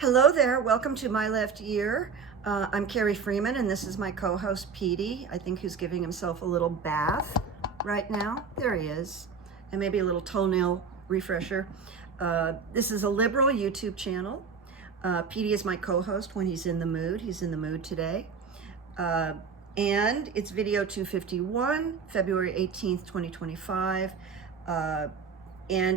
Hello there, welcome to My Left Ear. I'm Carrie Freeman and this is my co-host Petey, I think, who's giving himself a little bath right now. There he is, and maybe a little toenail refresher. This is a liberal YouTube channel. Petey is my co-host when he's in the mood. He's in the mood today. And it's video 251, February 18th, 2025. And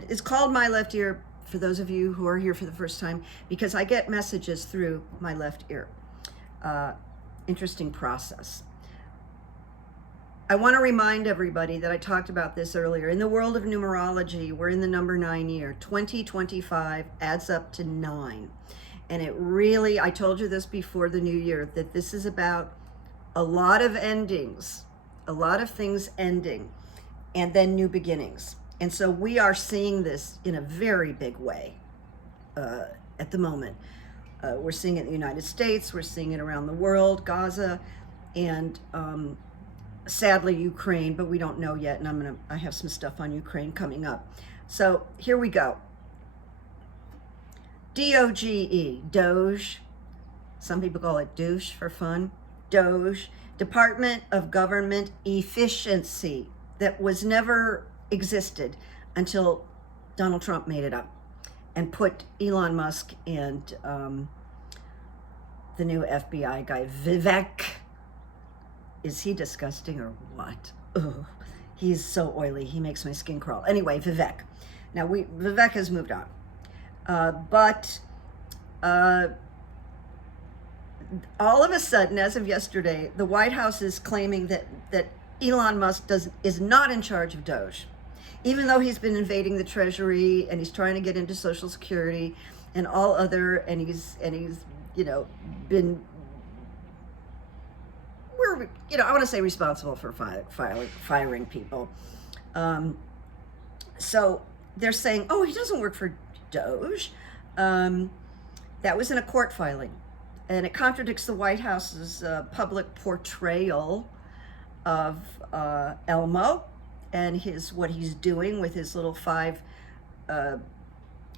it's called My Left Ear, for those of you who are here for the first time, because I get messages through my left ear. Interesting process. I want to remind everybody that I talked about this earlier. In the world of numerology, we're in the number 9 year. 2025 adds up to 9. And it really, I told you this before the new year, that this is about a lot of endings, a lot of things ending, and then new beginnings. And so we are seeing this in a very big way at the moment. We're seeing it in the United States, we're seeing it around the world, Gaza, and sadly Ukraine, but we don't know yet, and I have some stuff on Ukraine coming up. So here we go. DOGE, Doge, some people call it douche for fun. Doge, Department of Government Efficiency, that was never existed until Donald Trump made it up and put Elon Musk and the new FBI guy, Vivek. Is he disgusting or what? Ugh. He's so oily, he makes my skin crawl. Anyway, Vivek. Now, Vivek has moved on. But all of a sudden, as of yesterday, the White House is claiming that Elon Musk is not in charge of Doge, even though he's been invading the Treasury and he's trying to get into Social Security and all other, and he's been, I want to say responsible for firing people. So they're saying, oh, he doesn't work for Doge. That was in a court filing, and it contradicts the White House's public portrayal of Elmo and what he's doing with his little 5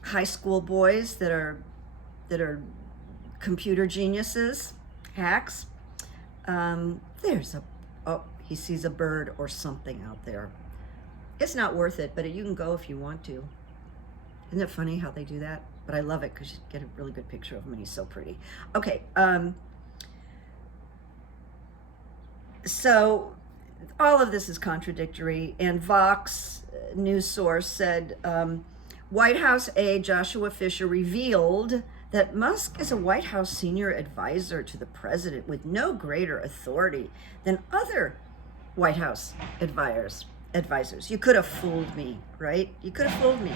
high school boys that are computer geniuses, hacks. He sees a bird or something out there. It's not worth it, but you can go if you want to. Isn't it funny how they do that? But I love it because you get a really good picture of him and he's so pretty. Okay, so all of this is contradictory, and Vox news source said White House aide Joshua Fisher revealed that Musk is a White House senior advisor to the president with no greater authority than other White House advisors. You could have fooled me, right? You could have fooled me.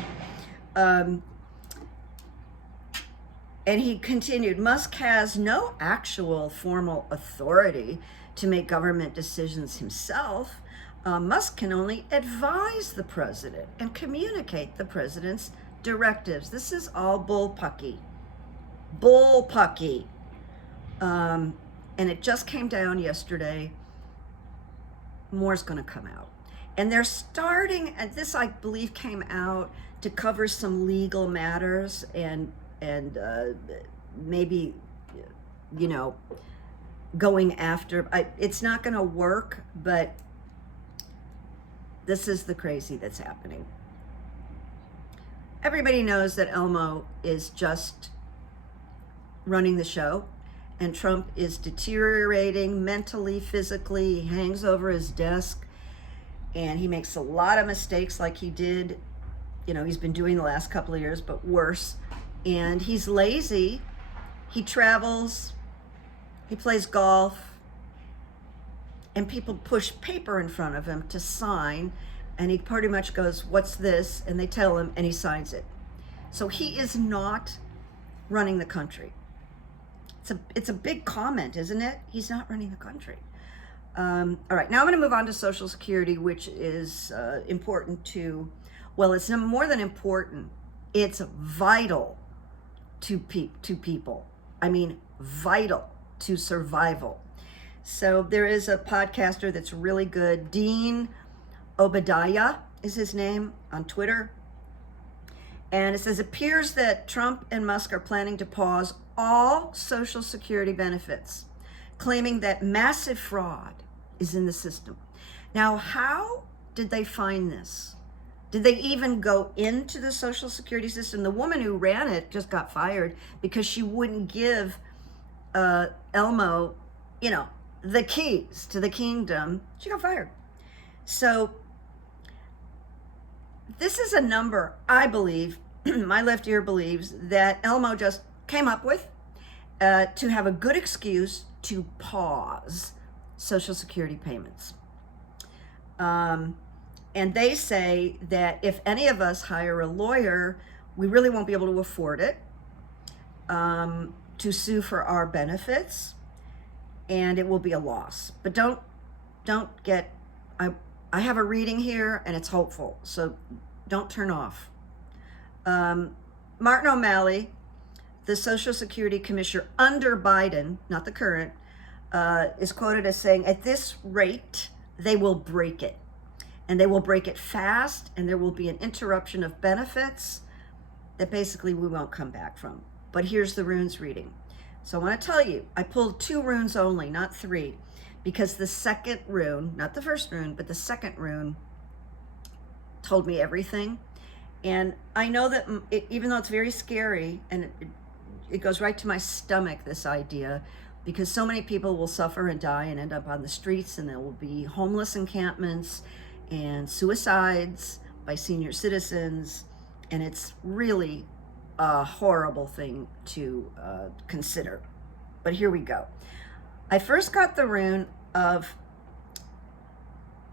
And he continued, Musk has no actual formal authority to make government decisions himself. Musk can only advise the president and communicate the president's directives. This is all bullpucky. Bullpucky. And it just came down yesterday. More's going to come out. And they're starting, and this, I believe, came out to cover some legal matters and maybe, going after. It's not going to work, but this is the crazy that's happening. Everybody knows that Elmo is just running the show, and Trump is deteriorating mentally, physically. He hangs over his desk, and he makes a lot of mistakes like he did. He's been doing the last couple of years, but worse. And he's lazy. He travels. He plays golf, and people push paper in front of him to sign, and he pretty much goes, what's this? And they tell him, and he signs it. So he is not running the country. It's a big comment, isn't it? He's not running the country. All right, now I'm going to move on to Social Security, which is important to, well, it's more than important. It's vital to people. I mean, vital to survival. So there is a podcaster that's really good. Dean Obadiah is his name on Twitter. And it says, appears that Trump and Musk are planning to pause all Social Security benefits, claiming that massive fraud is in the system. Now, how did they find this? Did they even go into the Social Security system? The woman who ran it just got fired because she wouldn't give Elmo, the keys to the kingdom. She got fired. So this is a number, I believe, my left ear believes, that Elmo just came up with to have a good excuse to pause Social Security payments. And they say that if any of us hire a lawyer, we really won't be able to afford it, to sue for our benefits, and it will be a loss. But don't get, I have a reading here and it's hopeful, so don't turn off. Martin O'Malley, the Social Security Commissioner under Biden, not the current, is quoted as saying, at this rate, they will break it. And they will break it fast, and there will be an interruption of benefits that basically we won't come back from. But here's the runes reading. So I want to tell you, I pulled 2 runes only, not 3, because the second rune, not the first rune, but the second rune told me everything. And I know that even though it's very scary, and it goes right to my stomach, this idea, because so many people will suffer and die and end up on the streets, and there will be homeless encampments and suicides by senior citizens, and it's really a horrible thing to consider. But here we go. I first got the rune of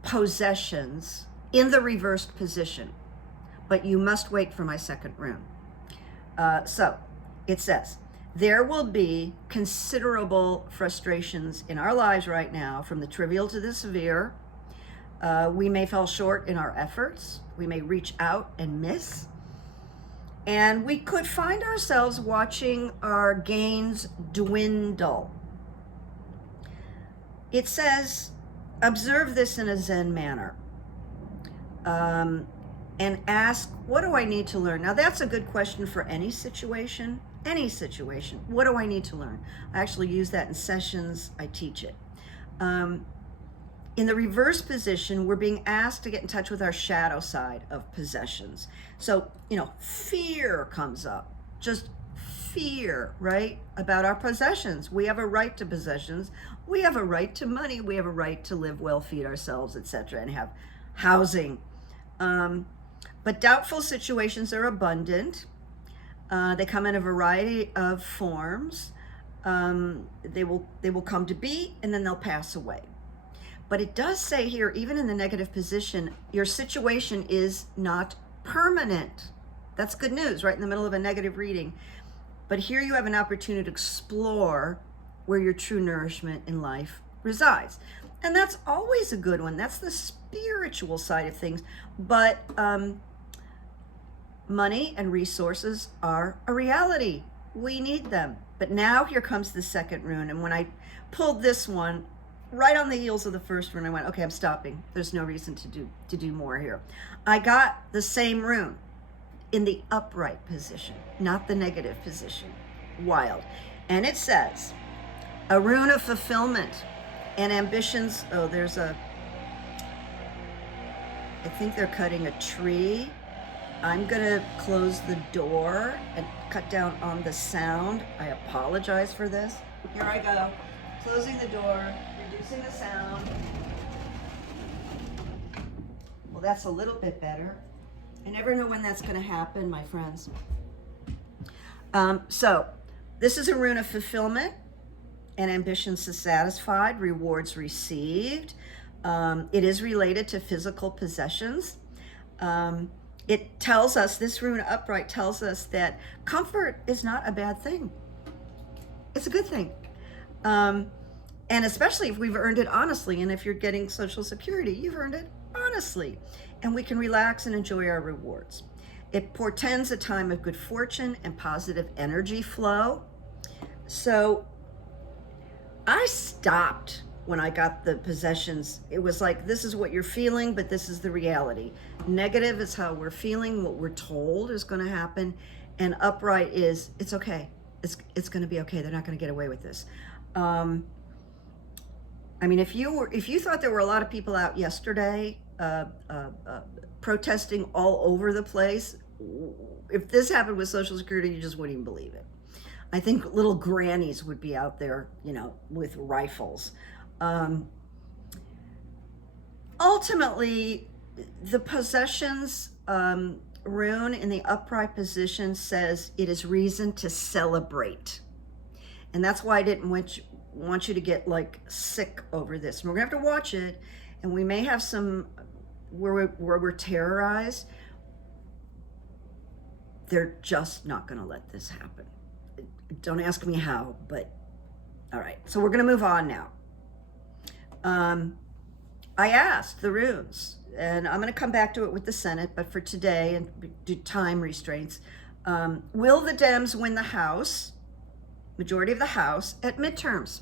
possessions in the reversed position, but you must wait for my second rune. So it says, there will be considerable frustrations in our lives right now, from the trivial to the severe. We may fall short in our efforts. We may reach out and miss. And we could find ourselves watching our gains dwindle. It says, observe this in a Zen manner. And ask, what do I need to learn? Now, that's a good question for any situation. Any situation. What do I need to learn? I actually use that in sessions. I teach it. In the reverse position, we're being asked to get in touch with our shadow side of possessions. So, fear comes up. Just fear, right? About our possessions. We have a right to possessions. We have a right to money. We have a right to live well, feed ourselves, etc., and have housing. But doubtful situations are abundant. They come in a variety of forms. They will come to be, and then they'll pass away. But it does say here, even in the negative position, your situation is not permanent. That's good news, right in the middle of a negative reading. But here you have an opportunity to explore where your true nourishment in life resides. And that's always a good one. That's the spiritual side of things. But money and resources are a reality. We need them. But now here comes the second rune. And when I pulled this one, right on the heels of the first rune, I went, okay, I'm stopping. There's no reason to do more here. I got the same rune in the upright position, not the negative position. Wild. And it says, a rune of fulfillment and ambitions. Oh, I think they're cutting a tree. I'm gonna close the door and cut down on the sound. I apologize for this. Here I go, closing the door, reducing the sound. Well, that's a little bit better. I never know when that's gonna happen, my friends. So this is a rune of fulfillment and ambitions satisfied, rewards received. It is related to physical possessions. It tells us, this rune upright tells us that comfort is not a bad thing. It's a good thing. And especially if we've earned it honestly, and if you're getting Social Security, you've earned it honestly. And we can relax and enjoy our rewards. It portends a time of good fortune and positive energy flow. So I stopped when I got the possessions, it was like, this is what you're feeling, but this is the reality. Negative is how we're feeling, what we're told is going to happen, and upright is, it's okay. It's going to be okay. They're not going to get away with this. I mean, if you thought there were a lot of people out yesterday protesting all over the place, if this happened with Social Security, you just wouldn't even believe it. I think little grannies would be out there, you know, with rifles. Ultimately, the possessions rune in the upright position says it is reason to celebrate. And that's why I didn't want you to get like sick over this. And we're gonna have to watch it, and we may have some where we're terrorized. They're just not gonna let this happen. Don't ask me how, but all right. So we're gonna move on now. I asked the runes, and I'm going to come back to it with the Senate, but for today, and due to time restraints, will the Dems win the House, majority of the House, at midterms?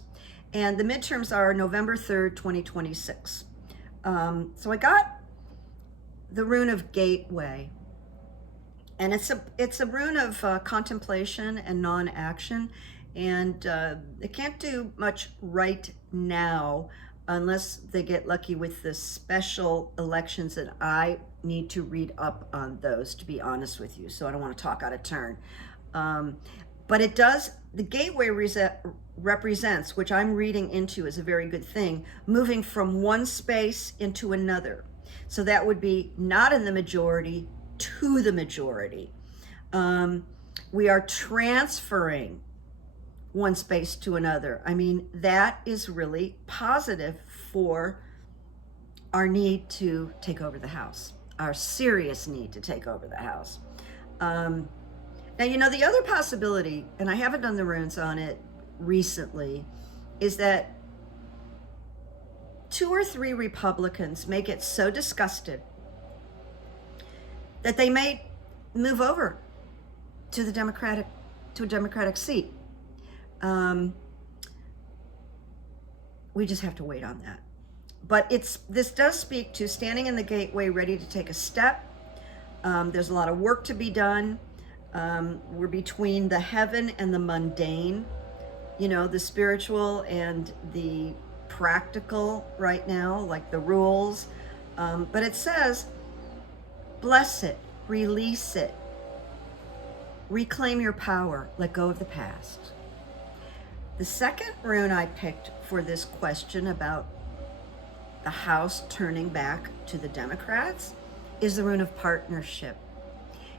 And the midterms are November 3rd, 2026. So I got the rune of Gateway, and it's a rune of contemplation and non-action, and it can't do much right now unless they get lucky with the special elections, and I need to read up on those, to be honest with you, so I don't want to talk out of turn. But it does, the gateway represents, which I'm reading into is a very good thing, moving from one space into another. So that would be not in the majority to the majority. We are transferring one space to another. I mean, that is really positive for our need to take over the House, our serious need to take over the House. Now, you know, the other possibility, and I haven't done the runes on it recently, is that 2 or 3 Republicans may get so disgusted that they may move over to a Democratic seat. We just have to wait on that. But this does speak to standing in the gateway, ready to take a step. There's a lot of work to be done. We're between the heaven and the mundane, you know, the spiritual and the practical right now, like the rules. But it says, bless it, release it, reclaim your power, let go of the past. The second rune I picked for this question about the House turning back to the Democrats is the rune of partnership.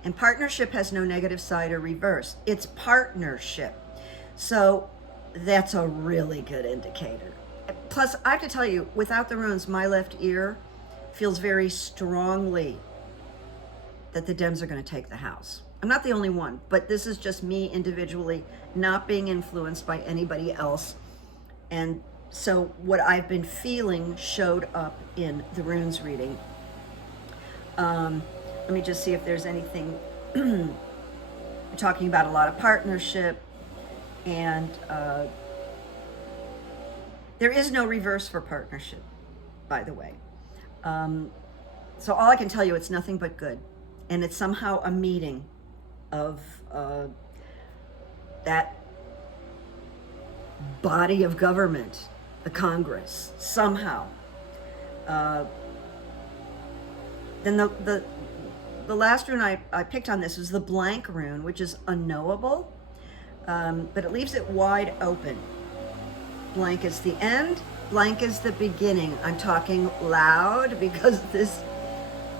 And partnership has no negative side or reverse. It's partnership. So that's a really good indicator. Plus, I have to tell you, without the runes, my left ear feels very strongly that the Dems are going to take the House. I'm not the only one, but this is just me individually, not being influenced by anybody else. And so what I've been feeling showed up in the runes reading. Let me just see if there's anything. We're talking about a lot of partnership, and there is no reverse for partnership, by the way. So all I can tell you, it's nothing but good. And it's somehow a meeting of that body of government, the Congress, somehow. Then the last rune I picked on this was the blank rune, which is unknowable, but it leaves it wide open. Blank is the end, blank is the beginning. I'm talking loud because this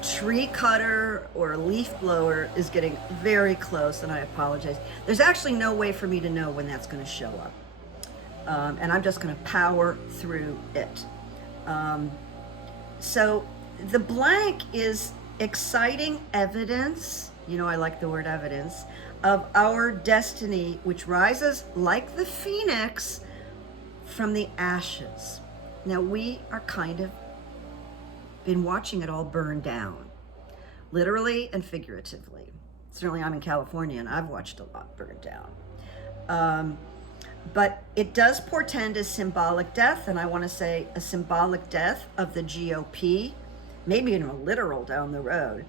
tree cutter or leaf blower is getting very close, and I apologize. There's actually no way for me to know when that's going to show up. And I'm just going to power through it. So the blank is exciting evidence, you know, I like the word evidence, of our destiny, which rises like the phoenix from the ashes. Now, we are kind of been watching it all burn down, literally and figuratively. Certainly I'm in California and I've watched a lot burn down. But it does portend a symbolic death, and I want to say a symbolic death of the GOP, maybe even a literal down the road.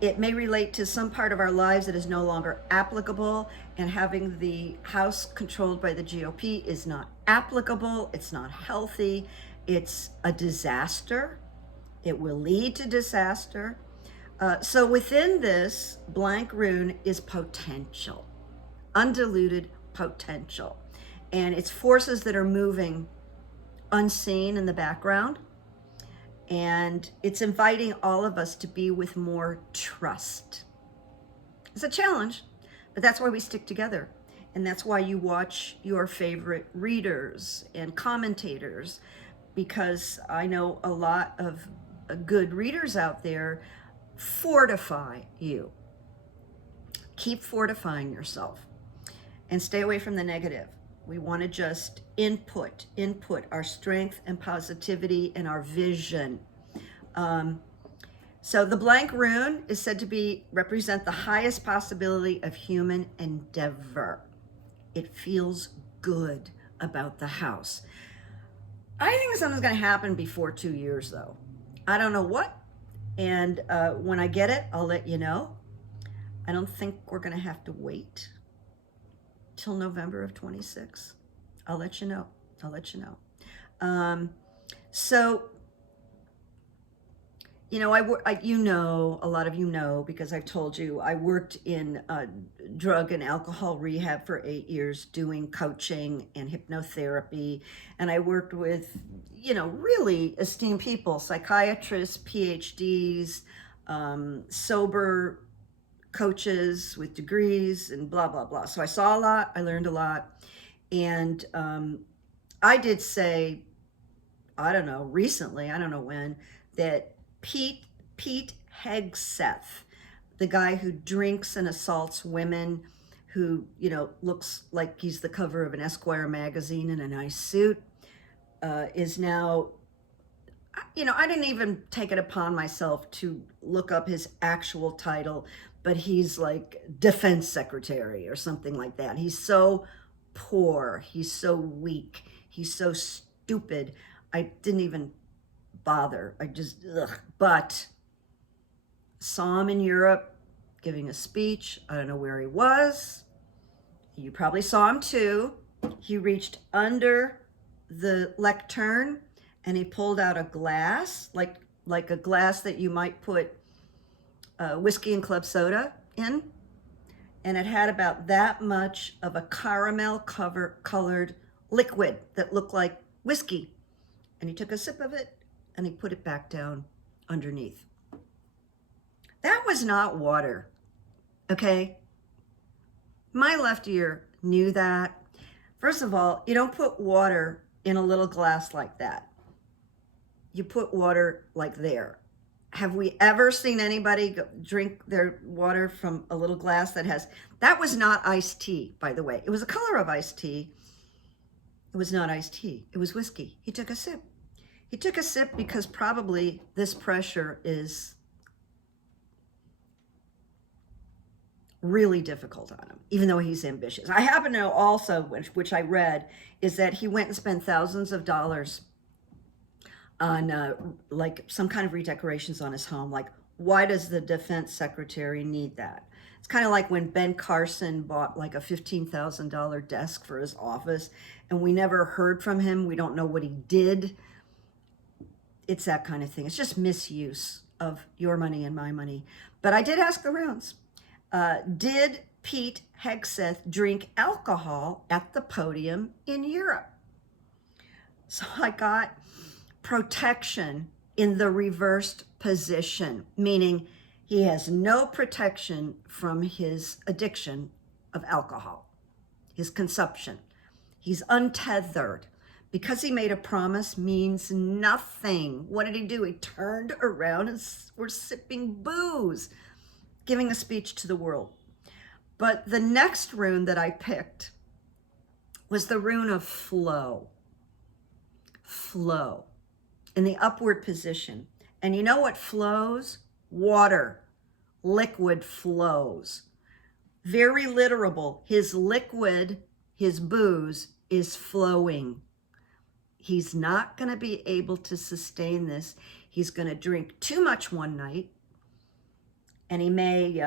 It may relate to some part of our lives that is no longer applicable, and having the House controlled by the GOP is not applicable. It's not healthy. It's a disaster. It will lead to disaster. So within this blank rune is potential, undiluted potential. And it's forces that are moving unseen in the background. And it's inviting all of us to be with more trust. It's a challenge, but that's why we stick together. And that's why you watch your favorite readers and commentators, because I know a lot of good readers out there fortify you. Keep fortifying yourself and stay away from the negative. We want to just input our strength and positivity and our vision. So the blank rune is said to represent the highest possibility of human endeavor. It feels good about the house. I think something's going to happen before 2 years, though. I don't know what. And when I get it, I'll let you know. I don't think we're going to have to wait till November of 26. I'll let you know. So, you know, a lot of you know, because I've told you, I worked in drug and alcohol rehab for 8 years doing coaching and hypnotherapy. And I worked with, you know, really esteemed people, psychiatrists, PhDs, sober coaches with degrees and blah, blah, blah. So I saw a lot, I learned a lot. And I did say, I don't know, recently, I don't know when, that Pete Hegseth, the guy who drinks and assaults women, who, you know, looks like he's the cover of an Esquire magazine in a nice suit, is now, you know, I didn't even take it upon myself to look up his actual title, but he's like defense secretary or something like that. He's so poor, he's so weak, he's so stupid. I didn't even bother. I just, but saw him in Europe giving a speech. I don't know where he was. You probably saw him too. He reached under the lectern and he pulled out a glass, like a glass that you might put whiskey and club soda in. And it had about that much of a caramel colored liquid that looked like whiskey. And he took a sip of it and he put it back down underneath. That was not water, okay? My left ear knew that. First of all, you don't put water in a little glass like that. You put water like there. Have we ever seen anybody drink their water from a little glass that was not iced tea, by the way. It was a color of iced tea. It was not iced tea. It was whiskey. He took a sip. He took a sip because probably this pressure is really difficult on him, even though he's ambitious. I happen to know also, which I read, is that he went and spent thousands of dollars on like some kind of redecorations on his home. Like, why does the defense secretary need that? It's kind of like when Ben Carson bought like a $15,000 desk for his office and we never heard from him. We don't know what he did. It's that kind of thing. It's just misuse of your money and my money. But I did ask the runes, did Pete Hegseth drink alcohol at the podium in Europe? So I got protection in the reversed position, meaning he has no protection from his addiction of alcohol, his consumption. He's untethered. Because he made a promise means nothing. What did he do? He turned around and we're sipping booze, giving a speech to the world. But the next rune that I picked was the rune of flow. Flow. In the upward position. And you know what flows? Water. Liquid flows. Very literable. His liquid his booze is flowing. He's not going to be able to sustain this. He's going to drink too much one night, and he may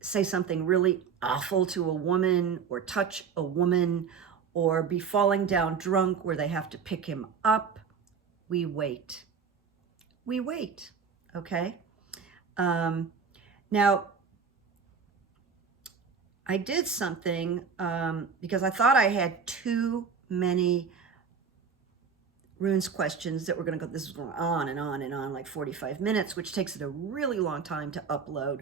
say something really awful to a woman, or touch a woman, or be falling down drunk where they have to pick him up. We wait. We wait, okay? Now, I did something because I thought I had too many runes questions that were going to go, this is going on and on and on, like 45 minutes, which takes it a really long time to upload.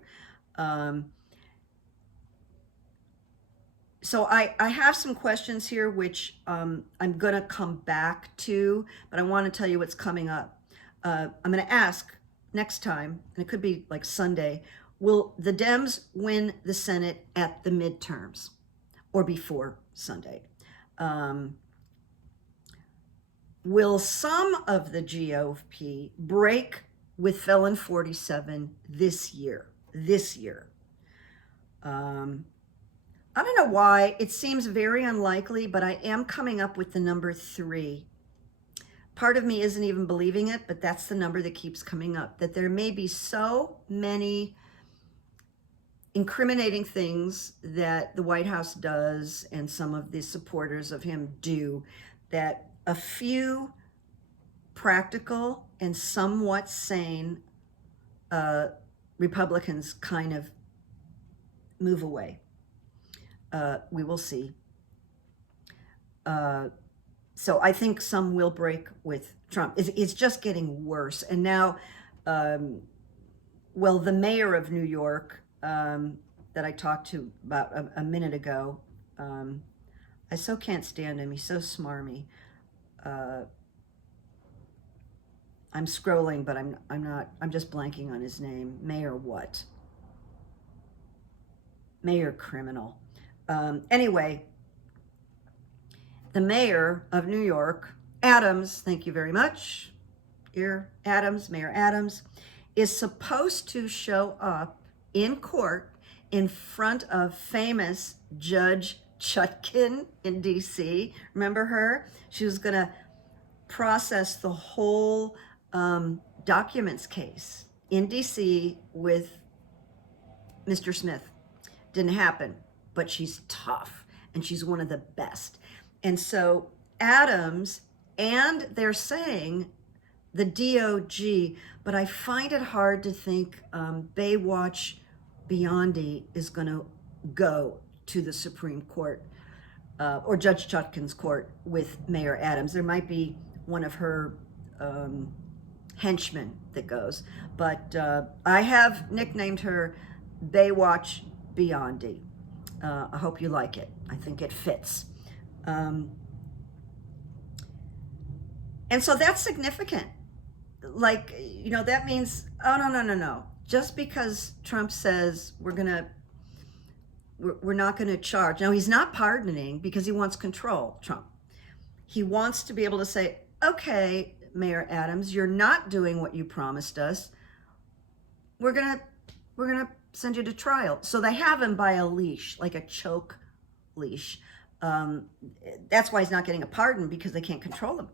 So I have some questions here, which I'm going to come back to, but I want to tell you what's coming up. I'm going to ask next time, and it could be like Sunday, will the Dems win the Senate at the midterms or before Sunday? Will some of the GOP break with Felon 47 this year? I don't know why. It seems very unlikely, but I am coming up with the number 3. Part of me isn't even believing it, but that's the number that keeps coming up, that there may be so many incriminating things that the White House does and some of the supporters of him do, that a few practical and somewhat sane Republicans kind of move away. We will see. So I think some will break with Trump. It's just getting worse. And now, well, the mayor of New York that I talked to about a minute ago, I so can't stand him. He's so smarmy. I'm scrolling, but I'm just blanking on his name. Mayor what? Mayor criminal. Anyway, the mayor of New York, Adams, thank you very much, Mayor Adams, is supposed to show up in court in front of famous Judge Chutkan in DC. Remember her? She was going to process the whole documents case in DC with Mr. Smith. Didn't happen, but she's tough and she's one of the best. And so Adams, and they're saying the DOJ, but I find it hard to think Baywatch Biondi is going to go to the Supreme Court or Judge Chutkan's court with Mayor Adams. There might be one of her henchmen that goes, but I have nicknamed her Baywatch Biondi. I hope you like it. I think it fits. And so that's significant. Like, you know, that means, oh, no. Just because Trump says we're not going to charge. Now, he's not pardoning because he wants control, Trump. He wants to be able to say, okay, Mayor Adams, you're not doing what you promised us. We're going to send you to trial. So they have him by a leash, like a choke leash. That's why he's not getting a pardon, because they can't control him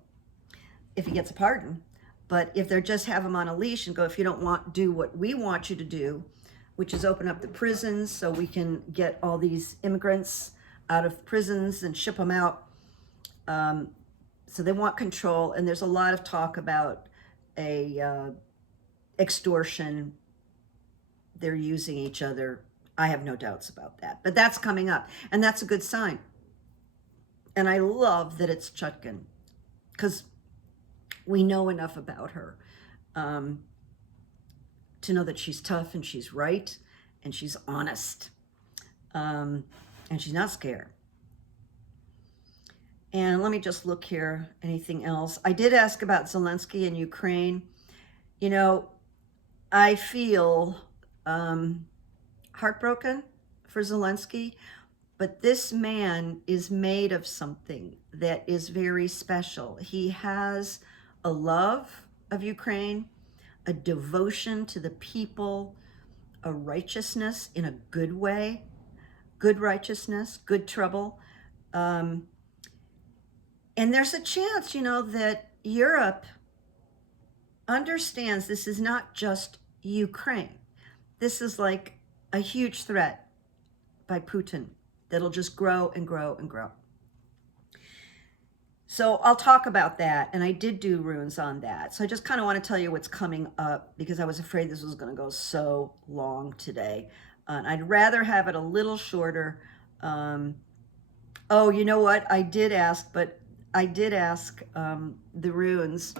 if he gets a pardon. But if they just have him on a leash and go, if you don't do what we want you to do, which is open up the prisons so we can get all these immigrants out of prisons and ship them out. So they want control, and there's a lot of talk about extortion. They're using each other. I have no doubts about that. But that's coming up, and that's a good sign. And I love that it's Chutkan, because we know enough about her to know that she's tough and she's right and she's honest, and she's not scared. And let me just look here. Anything else? I did ask about Zelensky and Ukraine. You know, I feel heartbroken for Zelensky, but this man is made of something that is very special. He has a love of Ukraine, a devotion to the people, a righteousness in a good way, good righteousness, good trouble. And there's a chance, that Europe understands this is not just Ukraine. This is like a huge threat by Putin that'll just grow and grow and grow. So I'll talk about that, and I did do runes on that. So I just kind of want to tell you what's coming up, because I was afraid this was going to go so long today. I'd rather have it a little shorter. Oh, you know what? I did ask the runes,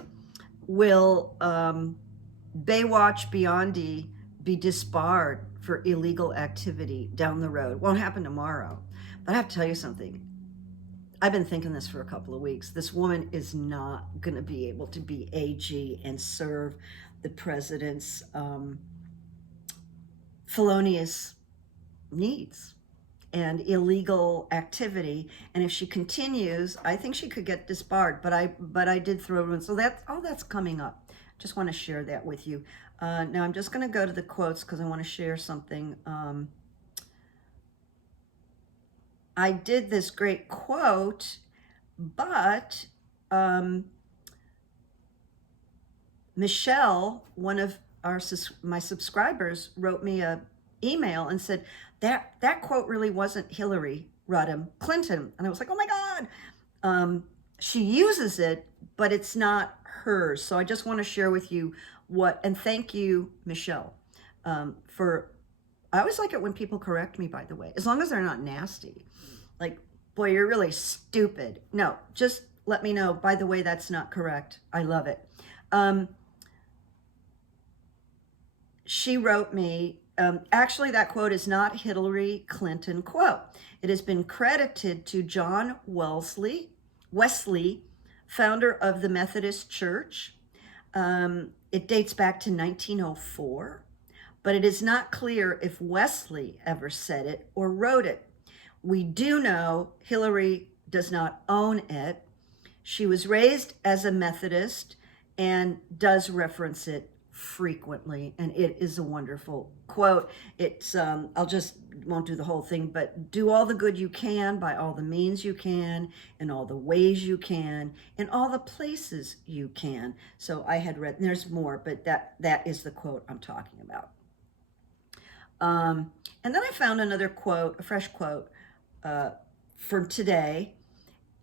will Baywatch Beyondy be disbarred for illegal activity down the road? Won't happen tomorrow. But I have to tell you something. I've been thinking this for a couple of weeks. This woman is not going to be able to be AG and serve the president's felonious needs and illegal activity. And if she continues, I think she could get disbarred. But I did throw runes. So that's coming up. Just want to share that with you. Now I'm just going to go to the quotes because I want to share something. I did this great quote, but Michelle, one of my subscribers, wrote me a email and said that quote really wasn't Hillary Rodham Clinton, and I was like, oh my God. She uses it, but it's not hers. So I just want to share with you and thank you, Michelle, for. I always like it when people correct me, by the way, as long as they're not nasty. Like, boy, you're really stupid. No, just let me know, by the way, that's not correct. I love it. She wrote me, actually, that quote is not Hillary Clinton quote. It has been credited to John Wesley, founder of the Methodist Church. It dates back to 1904. But it is not clear if Wesley ever said it or wrote it. We do know Hillary does not own it. She was raised as a Methodist and does reference it frequently, and it is a wonderful quote. It's won't do the whole thing, but do all the good you can by all the means you can, in all the ways you can, in all the places you can. So I had read, and there's more, but that is the quote I'm talking about. And then I found another quote, a fresh quote for today,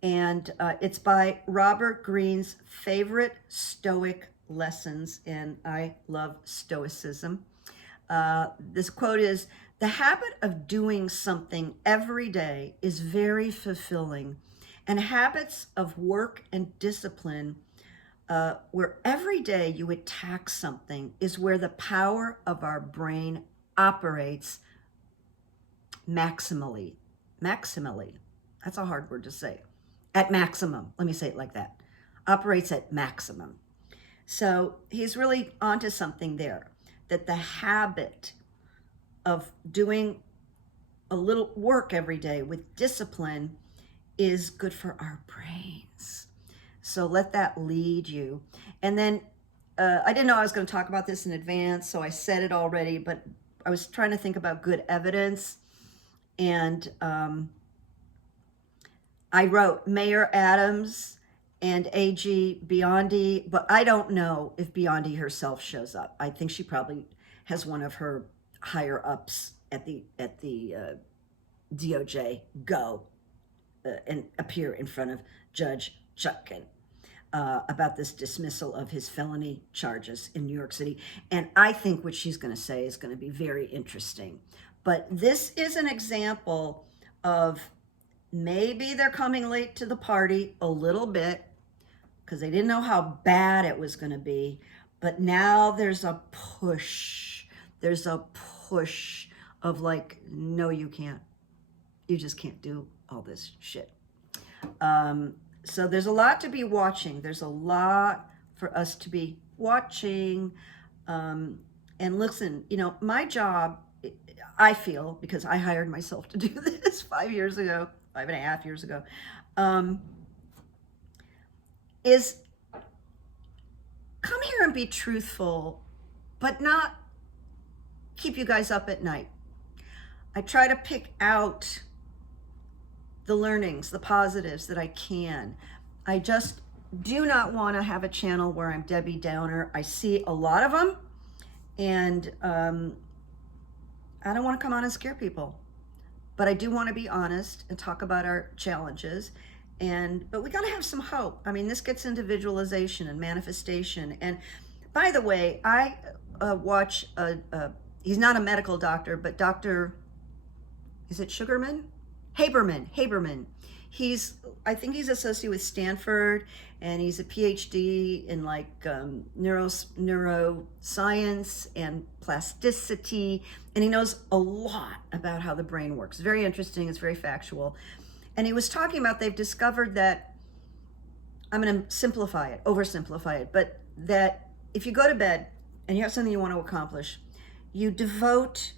and it's by Robert Greene's favorite Stoic lessons, and I love Stoicism. This quote is, "The habit of doing something every day is very fulfilling, and habits of work and discipline where every day you attack something is where the power of our brain operates maximally. That's a hard word to say. At maximum. Let me say it like that. Operates at maximum." So he's really onto something there, that the habit of doing a little work every day with discipline is good for our brains. So let that lead you. And then I didn't know I was going to talk about this in advance, so I said it already, but I was trying to think about good evidence, and I wrote Mayor Adams and AG Beyondy, but I don't know if Beyondy herself shows up. I think she probably has one of her higher ups at the DOJ go and appear in front of Judge Chutkan about this dismissal of his felony charges in New York City. And I think what she's going to say is going to be very interesting. But this is an example of maybe they're coming late to the party a little bit because they didn't know how bad it was going to be. But now there's a push. There's a push of like, no, you can't. You just can't do all this shit. So there's a lot to be watching. There's a lot for us to be watching. And listen, you know, my job, I feel, because I hired myself to do this 5.5 years ago, is come here and be truthful, but not keep you guys up at night. I try to pick out the learnings, the positives that I can. I just do not want to have a channel where I'm Debbie Downer. I see a lot of them, and I don't want to come on and scare people. But I do want to be honest and talk about our challenges. But we got to have some hope. I mean, this gets into visualization and manifestation. And by the way, I watch, he's not a medical doctor, but Dr., is it Sugarman? Haberman. I think he's associated with Stanford, and he's a PhD in like neuroscience and plasticity, and he knows a lot about how the brain works. Very interesting. It's very factual. And he was talking about, they've discovered that, I'm going to oversimplify it, but that if you go to bed and you have something you want to accomplish, you devote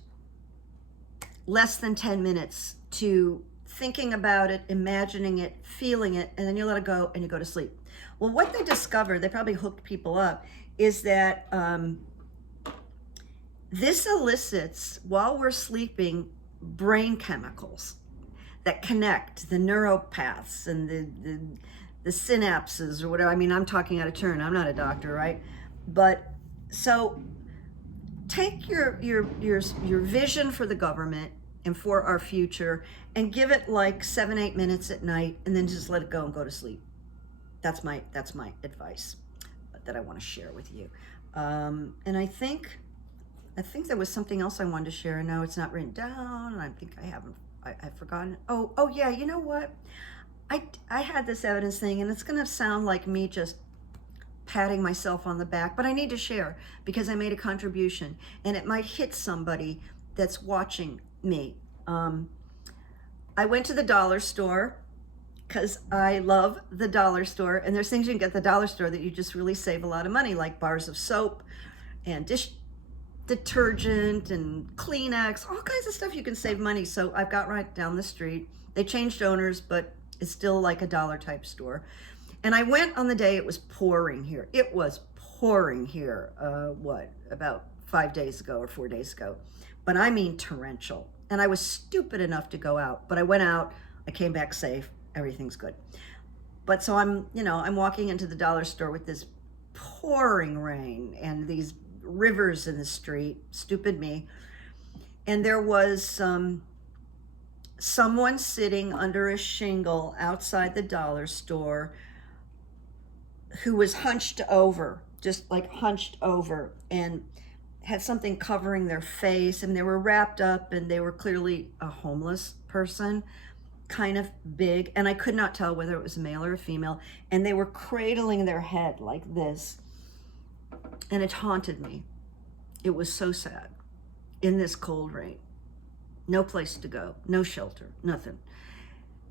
less than 10 minutes to thinking about it, imagining it, feeling it, and then you let it go and you go to sleep. Well, what they discovered, they probably hooked people up, is that this elicits, while we're sleeping, brain chemicals that connect the neuropaths and the synapses or whatever. I mean, I'm talking out of turn. I'm not a doctor, right? But so take your vision for the government and for our future and give it like 7-8 minutes at night, and then just let it go and go to sleep. That's my advice that I want to share with you. And I think there was something else I wanted to share, and now it's not written down, and I think I've forgotten. Oh yeah, you know what? I had this evidence thing, and it's gonna sound like me just patting myself on the back, but I need to share because I made a contribution, and it might hit somebody that's watching me. I went to the dollar store because I love the dollar store, and there's things you can get at the dollar store that you just really save a lot of money, like bars of soap and dish detergent and Kleenex, all kinds of stuff you can save money. So I've got right down the street. They changed owners, but it's still like a dollar type store. And I went on the day it was pouring here. It was pouring here, about 5 days ago or 4 days ago. But I mean torrential. And I was stupid enough to go out, but I went out, I came back safe, everything's good. But so I'm walking into the dollar store with this pouring rain and these rivers in the street, stupid me. And there was someone sitting under a shingle outside the dollar store who was hunched over, just like hunched over, and had something covering their face, and they were wrapped up, and they were clearly a homeless person, kind of big, and I could not tell whether it was a male or a female, and they were cradling their head like this, and it haunted me. It was so sad in this cold rain. No place to go, no shelter, nothing.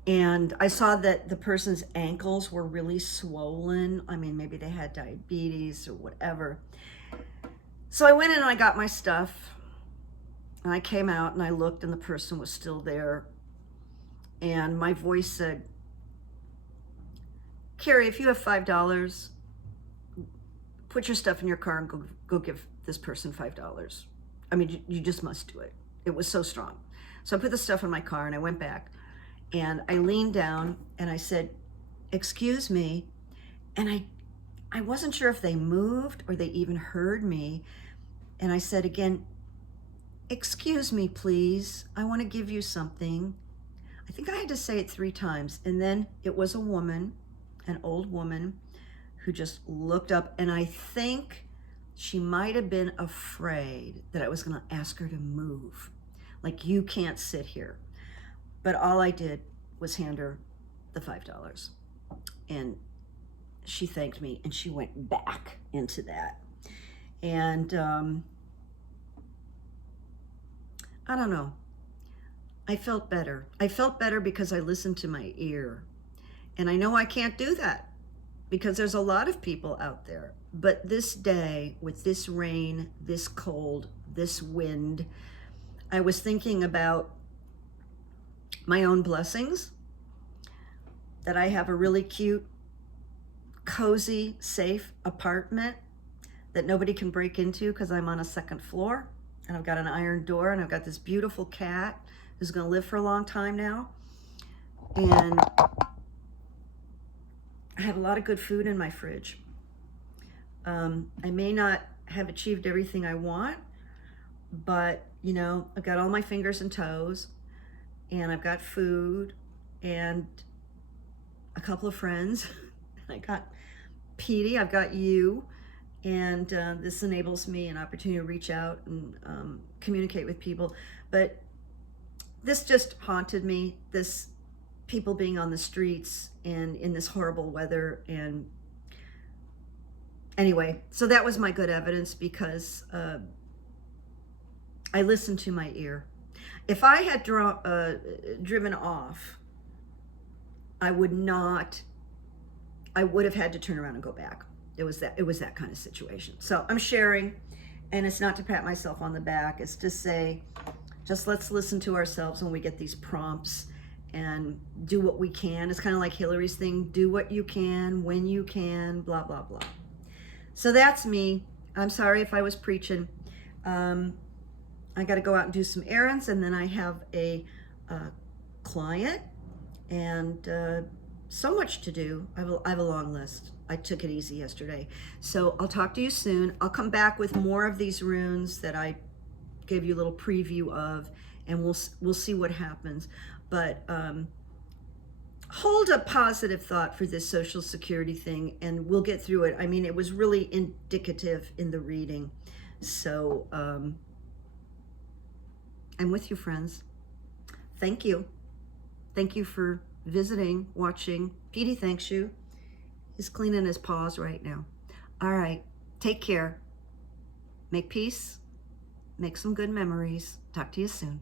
And I saw that the person's ankles were really swollen. I mean, maybe they had diabetes or whatever. So I went in and I got my stuff, and I came out and I looked, and the person was still there. And my voice said, Carrie, if you have $5, put your stuff in your car and go give this person $5. I mean, you just must do it. It was so strong. So I put the stuff in my car and I went back, and I leaned down and I said, excuse me. And I wasn't sure if they moved or they even heard me. And I said again, excuse me, please. I want to give you something. I think I had to say it 3 times. And then it was a woman, an old woman, who just looked up, and I think she might have been afraid that I was going to ask her to move. Like, you can't sit here. But all I did was hand her the $5. And she thanked me, and she went back into that. And I don't know. I felt better. I felt better because I listened to my ear. And I know I can't do that because there's a lot of people out there. But this day, with this rain, this cold, this wind, I was thinking about my own blessings, that I have a really cute, cozy, safe apartment that nobody can break into because I'm on a 2nd floor, and I've got an iron door, and I've got this beautiful cat who's going to live for a long time now. And I have a lot of good food in my fridge. I may not have achieved everything I want, but you know, I've got all my fingers and toes, and I've got food and a couple of friends. I got Petey, I've got you, and this enables me an opportunity to reach out and communicate with people. But this just haunted me, this people being on the streets and in this horrible weather. And anyway, so that was my good evidence, because I listened to my ear. If I had driven off, I would have had to turn around and go back. It was that kind of situation. So I'm sharing, and it's not to pat myself on the back. It's to say, just let's listen to ourselves when we get these prompts and do what we can. It's kind of like Hillary's thing, do what you can, when you can, blah, blah, blah. So that's me. I'm sorry if I was preaching. I got to go out and do some errands, and then I have a client, and so much to do. I have a long list. I took it easy yesterday. So I'll talk to you soon. I'll come back with more of these runes that I gave you a little preview of, and we'll see what happens. But hold a positive thought for this Social Security thing, and we'll get through it. I mean, it was really indicative in the reading. So I'm with you, friends. Thank you. Thank you for visiting, watching. Petey thanks you. He's cleaning his paws right now. All right. Take care. Make peace. Make some good memories. Talk to you soon.